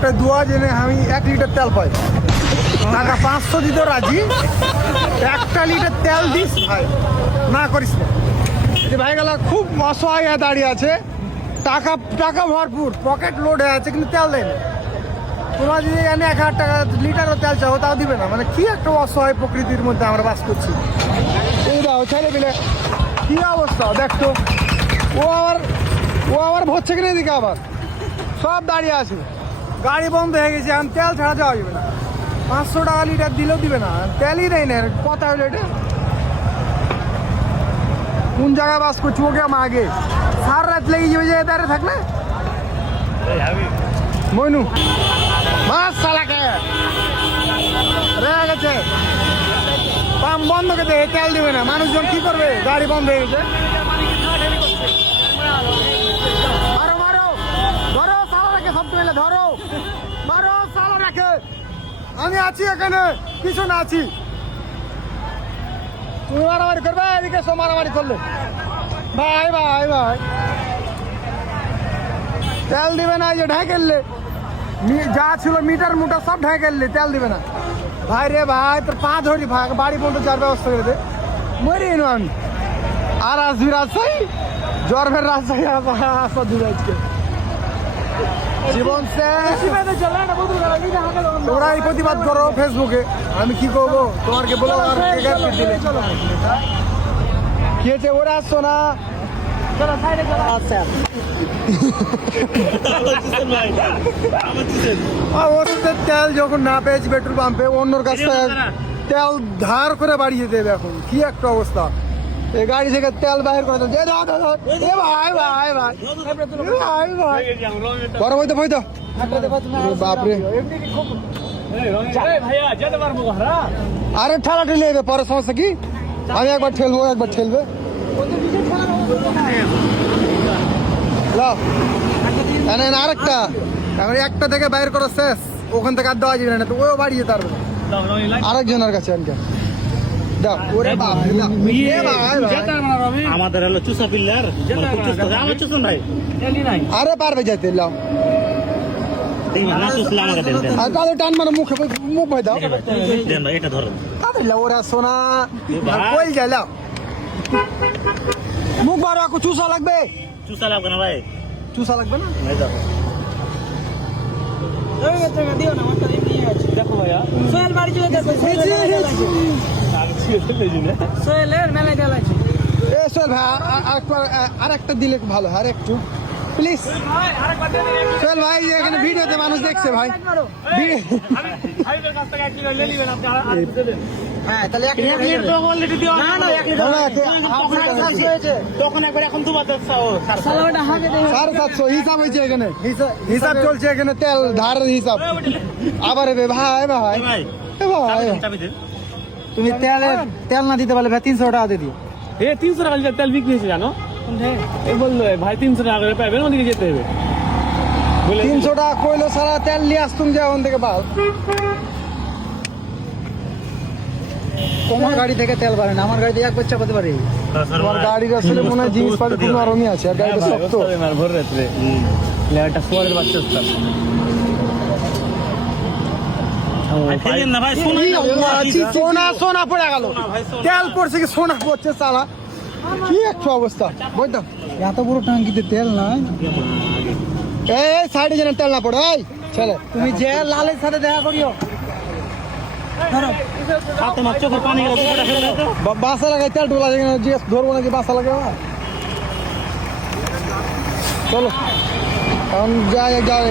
একটা দোয়া জেনে আমি 1 লিটার তেল পাই, টাকা 500 দিতে রাজি, 1 লিটার তেল দিস ভাই, না করিস না। এই ভাইগুলা খুব অসহায় হয়ে দাঁড়িয়ে আছে, টাকা টাকা ভরপুর, পকেট লোড হয়ে আছে, কিন্তু তেল দেয় না। তোমরা যদি এখানে 1000 টাকা লিটারও তেল চাও তাও দিবে না। মানে কি একটা অসহায় প্রকৃতির মধ্যে আমরা বাস করছি। এই দাও ছেলে পেলে কি অবস্থা দেখতো, ও আবার ভরছে কিনে এদিকে, আবার সব দাঁড়িয়ে আছে, গাড়ি বন্ধ হয়ে গেছে, এখন তেল ছাড়া যাওয়া যাবে না। 500 টাকা লিটার দিলেও দিবে না, তেলই দেয় না। কথা হলো এটা কোন জায়গায় বাস করছি, ওকে আমার আগে সার রাত লেগে যাবে যে দাঁড়িয়ে থাকলে। মইনু মাছ চালাকে রেগে গেছে, পাম্প বন্ধ করে দেয়, তেল দিবে না। মানুষজন কি করবে, গাড়ি বন্ধ হয়ে গেছে। মারো মারো, ধরো সালা রাখে, সব মিলে ধরো, মারো সালা রাখে। আমি আছি এখানে, পিছনে আছি। তুমি মারামারি করবে, এদিকে সব মারামারি করলে ভাই ভাই ভাই। তেল দিবে না, এই যে ঢেকেললে যা ছিল মিটার মুটার সব ঢেকেললে, তেল দিবে না ভাই রে ভাই। তোর পা ধরি ভাই, বাড়ি পর্যন্ত যার ব্যবস্থা করে দে, মরি এনো আমি। আর আসবি রাজশাহী, জ্বরের রাজশাহী আসা দূর আজকে জীবন শেষ। তোমরা এই প্রতিবাদ করো ফেসবুকে, আমি কি করবো, তোমাকে বলো কি হয়েছে, ওরা আসছো না। তেল যখন না পেয়েছি পেট্রোল পাম্পে, অন্যর কাছ থেকে তেল ধার করে বাড়িয়ে দেবে। এখন কি একটা অবস্থা, এই গাড়ি থেকে তেল বাইর করে ভাই ভাই ভাই ভাই ভাই, বড় বইতো বইতো বাপরে। আরে ঠেলা ঠেলে যাবে, পরে সমস্যা কি, আমি একবার ঠেলবো, একবার ঠেলবে। আরেকটা এখন একটা থেকে বাইর করা শেষ, ওখান থেকে আর দেওয়া যাবে না, তো ওও বাড়ি যেতে পারবে আরেকজনের কাছে। আমাদের হলো চুষা পিল্লার, আরে পারবে যেতে লাও, টান মানে মুখে মুখ ভাই দাও, এটা ধরো ওরা সোনা কই যায়, লাও মুখ বারো, চুষা লাগবে, চুষা লাগবে না ভাই, চুষা লাগবে না। দেখো ভাইয়া সোহেল বাড়ি চলে যাবে, সোহেলের মেলায় দেওয়া আছে। এ সোহেল ভাই আর একটা দিলে ভালো, আর একটু প্লিজ সোহেল ভাই, এখানে ভিডিওতে মানুষ দেখছে ভাই। হ্যাঁ তাহলে তখন একবার, এখন তো 750 হিসাব হয়েছে এখানে, হিসাব চলছে এখানে, তেল ধারের হিসাব আবার ভাই ভাই ভাই। তুমি তেল না দিতে পারলে ভাই 300 টাকা দিয়ে দিও। 300 টাকা লিটার তেল বিক্রি হয়েছে জানো, এই বললো ভাই 300 টাকা করে পাইবেন, ওদিকে যেতে হবে। 300 টাকা কইলো সারা তেল নিয়ে আসতুম যে ওখান থেকে বাল। তোমার গাড়ি থেকে তেল পারে না, আমার গাড়ি থেকে একবার চাপাতে পারি। তোমার গাড়ির আসলে মনে হয় জিনিসপাতি খুব নরমই আছে, আর গাড়িটা শক্ত। ভোর রাত্রে একটা সোয়ারের বাচ্চা সোনা সোনা পড়ে গেল, তেল পড়ছে কি সোনা পড়ছে সালা, কি একটা অবস্থা বুঝতাম। এত বড় টাঙ্কিতে তেল নাই, এই সাইডে যেন তেল না পড়ে। এই ছেলে তুমি যে লালের সাথে দেখা করিও, বাসা লাগাই তেল ঢোলা জিজ্ঞেস ধরবো নাকি, বাসা লাগে চলো এখন যাই যাওয়া